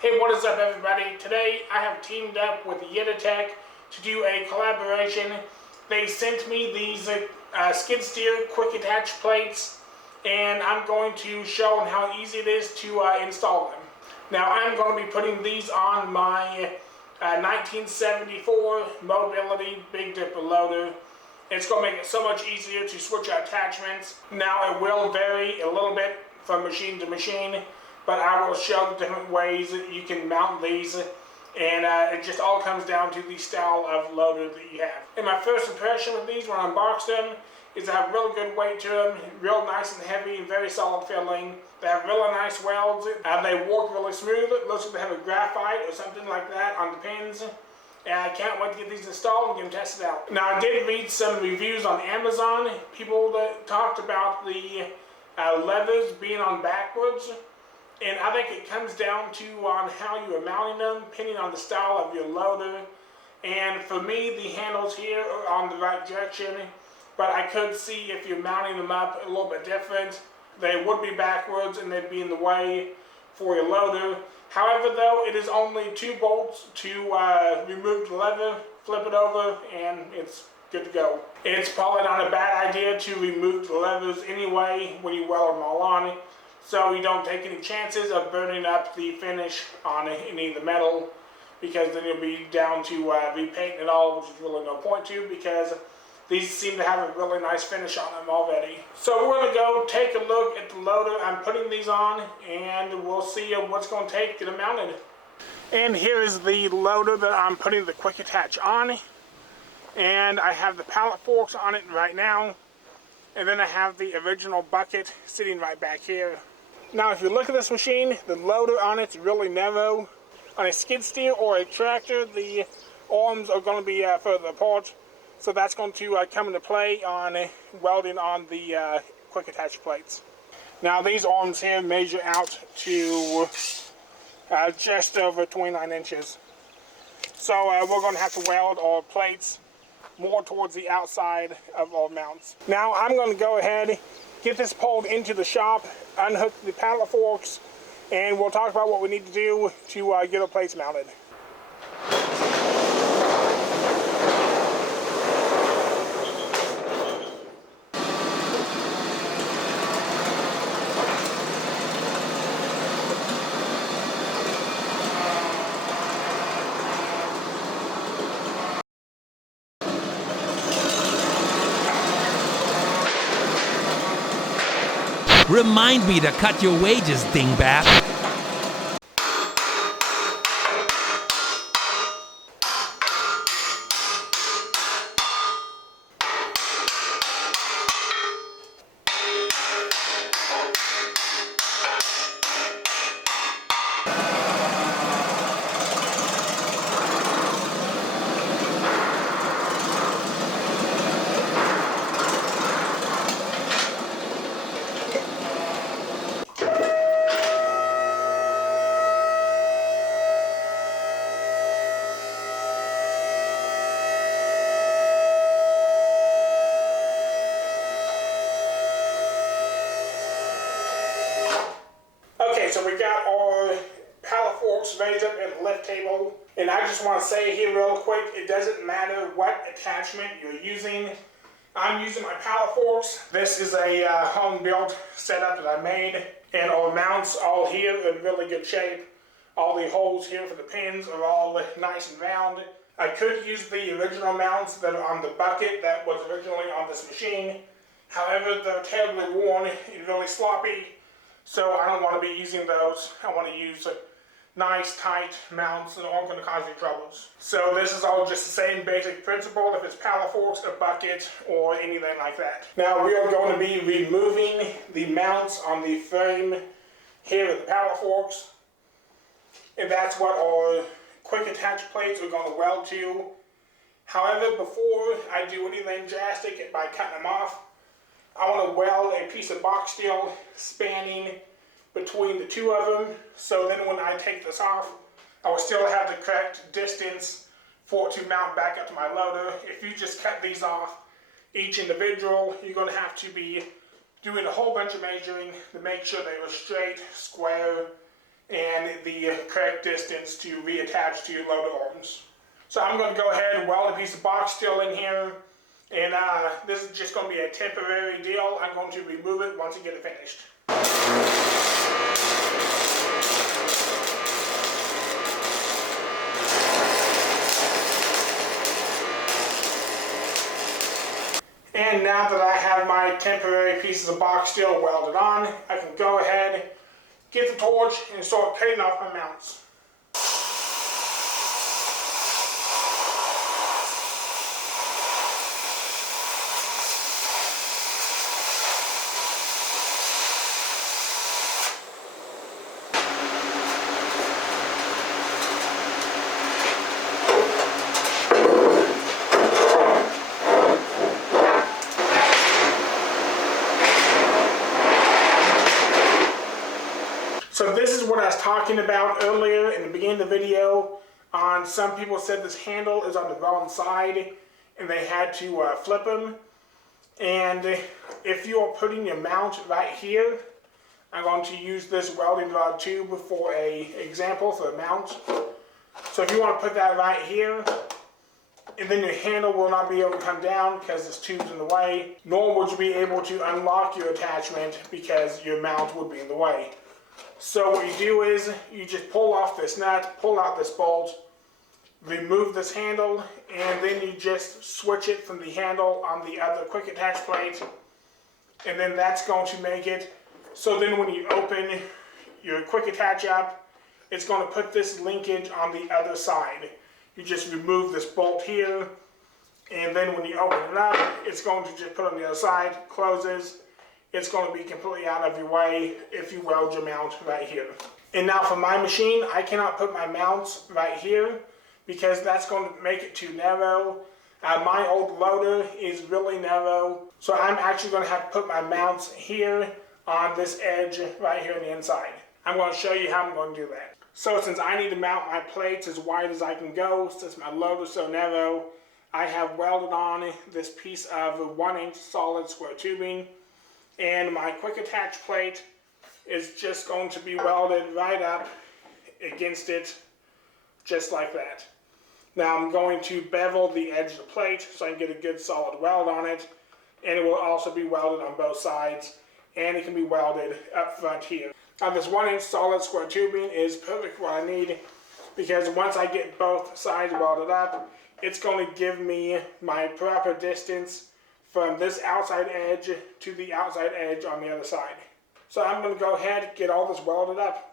Hey, what is up everybody? Today I have teamed up with Yintatech to do a collaboration. They sent me these skid steer quick attach plates, and I'm going to show them how easy it is to install them. Now I'm going to be putting these on my 1974 Mobility Big Dipper loader. It's going to make it so much easier to switch out attachments. Now it will vary a little bit from machine to machine, but I will show the different ways that you can mount these, and it just all comes down to the style of loader that you have. And my first impression with these when I unboxed them is they have real good weight to them, real nice and heavy and very solid filling. They have really nice welds. They work really smooth. It looks like they have a graphite or something like that on the pins. And I can't wait to get these installed and get them tested out. Now I did read some reviews on Amazon, people that talked about the levers being on backwards. And I think it comes down to on how you are mounting them, depending on the style of your loader. And for me, the handles here are on the right direction, but I could see if you're mounting them up a little bit different, they would be backwards and they'd be in the way for your loader. However though, it is only 2 bolts to remove the lever, flip it over, and it's good to go. It's probably not a bad idea to remove the levers anyway when you weld them all on, so you don't take any chances of burning up the finish on any of the metal, because then you'll be down to repainting it all, which is really no point to, because these seem to have a really nice finish on them already. So we're going to go take a look at the loader I'm putting these on, and we'll see what's going to take to get them mounted. And here is the loader that I'm putting the quick attach on, and I have the pallet forks on it right now, and then I have the original bucket sitting right back here. Now if you look at this machine, the loader on it's really narrow. On a skid steer or a tractor, the arms are going to be further apart, so that's going to come into play on welding on the quick attach plates. Now these arms here measure out to just over 29 inches. So we're going to have to weld our plates more towards the outside of our mounts. Now I'm going to go ahead, get this pulled into the shop, unhook the pallet forks, and we'll talk about what we need to do to get our plates mounted. Remind me to cut your wages, dingbat. So we got our pallet forks raised up at the lift table, and I just want to say here real quick, it doesn't matter what attachment you're using. I'm using my pallet forks. This is a home-built setup that I made, and our mounts all here are in really good shape. All the holes here for the pins are all nice and round. I could use the original mounts that are on the bucket that was originally on this machine. However, they're terribly worn and really sloppy, so I don't want to be using those. I want to use nice, tight mounts that aren't going to cause you troubles. So this is all just the same basic principle, if it's pallet forks, a bucket, or anything like that. Now we are going to be removing the mounts on the frame here of the pallet forks, and that's what our quick attach plates are going to weld to. However, before I do anything drastic by cutting them off, I want to weld a piece of box steel spanning between the two of them, so then when I take this off, I will still have the correct distance for it to mount back up to my loader. If you just cut these off each individual, you're going to have to be doing a whole bunch of measuring to make sure they were straight, square, and the correct distance to reattach to your loader arms. So I'm going to go ahead and weld a piece of box steel in here, and this is just going to be a temporary deal. I'm going to remove it once I get it finished. And now that I have my temporary pieces of box steel welded on, I can go ahead, get the torch, and start cutting off my mounts. So this is what I was talking about earlier in the beginning of the video. Some people said this handle is on the wrong side and they had to flip them. And if you are putting your mount right here, I'm going to use this welding rod tube for an example for a mount. So if you want to put that right here, and then your handle will not be able to come down because this tube's in the way, nor would you be able to unlock your attachment because your mount would be in the way. So what you do is you just pull off this nut, pull out this bolt, remove this handle, and then you just switch it from the handle on the other quick attach plate, and then that's going to make it so then when you open your quick attach up, it's going to put this linkage on the other side. You just remove this bolt here, and then when you open it up, it's going to just put it on the other side, closes. It's going to be completely out of your way if you weld your mount right here. And now for my machine, I cannot put my mounts right here because that's going to make it too narrow. My old loader is really narrow, so I'm actually going to have to put my mounts here on this edge right here on the inside. I'm going to show you how I'm going to do that. So since I need to mount my plates as wide as I can go, since my loader is so narrow, I have welded on this piece of 1-inch solid square tubing. And my quick attach plate is just going to be welded right up against it, just like that. Now I'm going to bevel the edge of the plate so I can get a good solid weld on it, and it will also be welded on both sides, and it can be welded up front here. Now this 1-inch solid square tubing is perfect what I need, because once I get both sides welded up, it's going to give me my proper distance from this outside edge to the outside edge on the other side. So I'm going to go ahead and get all this welded up.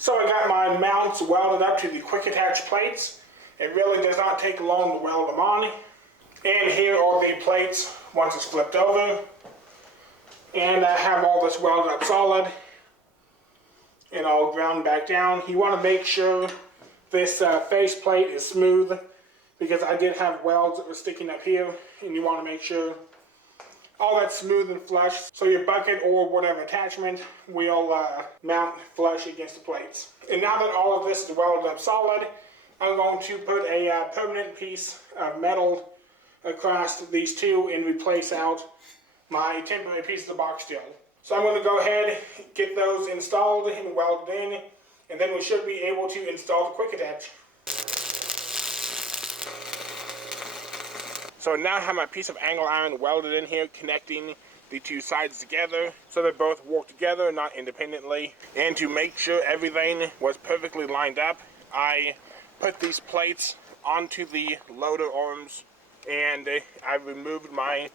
So I got my mounts welded up to the quick attach plates. It really does not take long to weld them on. And here are the plates once it's flipped over. And I have all this welded up solid and all ground back down. You want to make sure this face plate is smooth because I did have welds that were sticking up here, and you want to make sure all that's smooth and flush, so your bucket or whatever attachment will mount flush against the plates. And now that all of this is welded up solid, I'm going to put a permanent piece of metal across these two and replace out my temporary pieces of box steel. So I'm going to go ahead, get those installed and welded in, and then we should be able to install the quick attach. So now I have my piece of angle iron welded in here, connecting the two sides together so they both work together, not independently. And to make sure everything was perfectly lined up, I put these plates onto the loader arms, and I removed my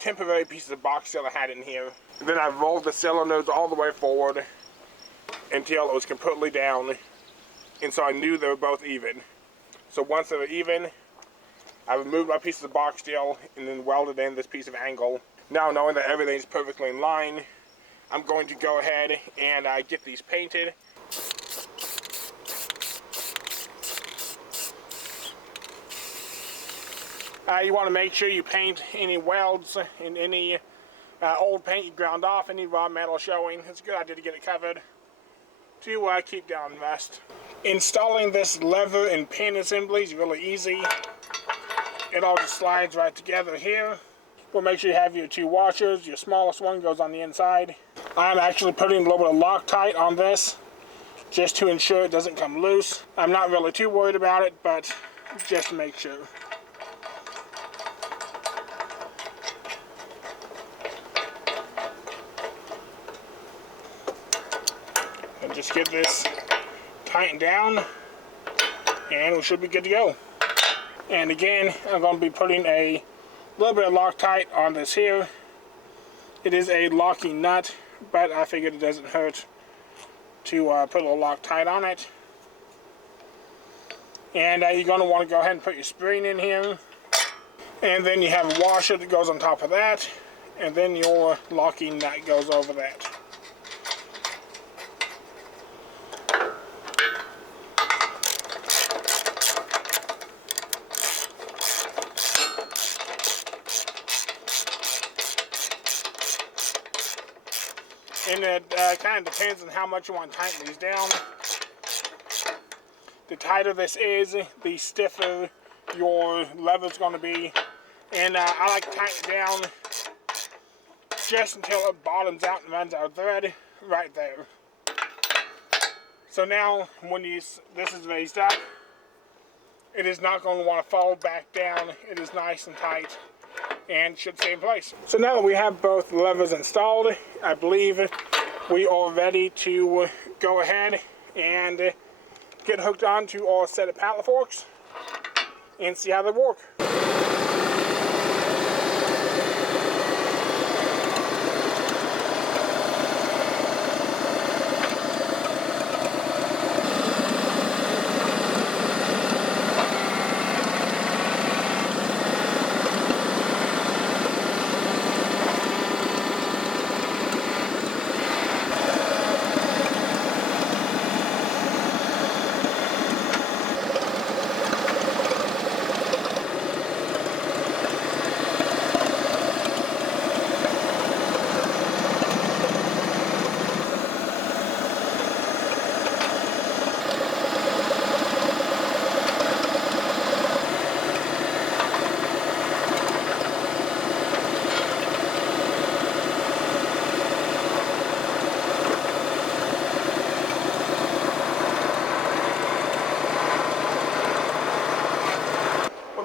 temporary pieces of box steel I had in here. Then I rolled the cylinders all the way forward until it was completely down, and so I knew they were both even. So once they were even, I removed my pieces of box steel and then welded in this piece of angle. Now knowing that everything's perfectly in line, I'm going to go ahead and get these painted. You want to make sure you paint any welds and any old paint you ground off, any raw metal showing. It's a good idea to get it covered to keep down rust. Installing this lever and pin assembly is really easy. It all just slides right together here. We'll make sure you have your 2 washers. Your smallest one goes on the inside. I'm actually putting a little bit of Loctite on this just to ensure it doesn't come loose. I'm not really too worried about it, but just to make sure. And just get this tightened down and we should be good to go. And again, I'm going to be putting a little bit of Loctite on this here. It is a locking nut, but I figured it doesn't hurt to put a little Loctite on it. And you're going to want to go ahead and put your spring in here. And then you have a washer that goes on top of that. And then your locking nut goes over that. And it kind of depends on how much you want to tighten these down. The tighter this is, the stiffer your lever's going to be. And I like to tighten it down just until it bottoms out and runs out of thread right there. So now when this is raised up, it is not going to want to fall back down. It is nice and tight and should stay in place. So now that we have both levers installed, I believe we are ready to go ahead and get hooked on to our set of pallet forks and see how they work.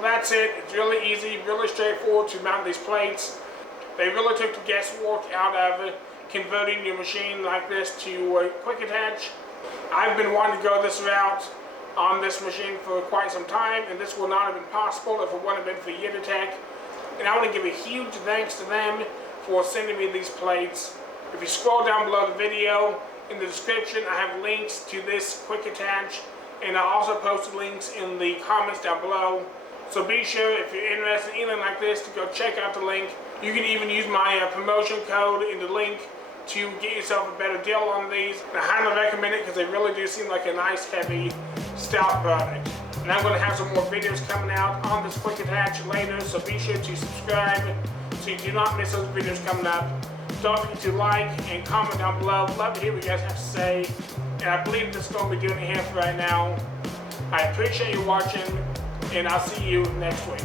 That's it. It's really easy, really straightforward to mount these plates. They really took the guesswork out of converting your machine like this to a quick attach. I've been wanting to go this route on this machine for quite some time, and this would not have been possible if it wouldn't have been for Yintatech. And I want to give a huge thanks to them for sending me these plates. If you scroll down below the video, in the description I have links to this quick attach, and I'll also post links in the comments down below. So be sure, if you're interested in anything like this, to go check out the link. You can even use my promotion code in the link to get yourself a better deal on these. And I highly recommend it because they really do seem like a nice, heavy, stout product. And I'm going to have some more videos coming out on this quick attach later, so be sure to subscribe so you do not miss those videos coming up. Don't forget to like and comment down below. Love to hear what you guys have to say. And I believe this is going to be doing it here for right now. I appreciate you watching, and I'll see you next week.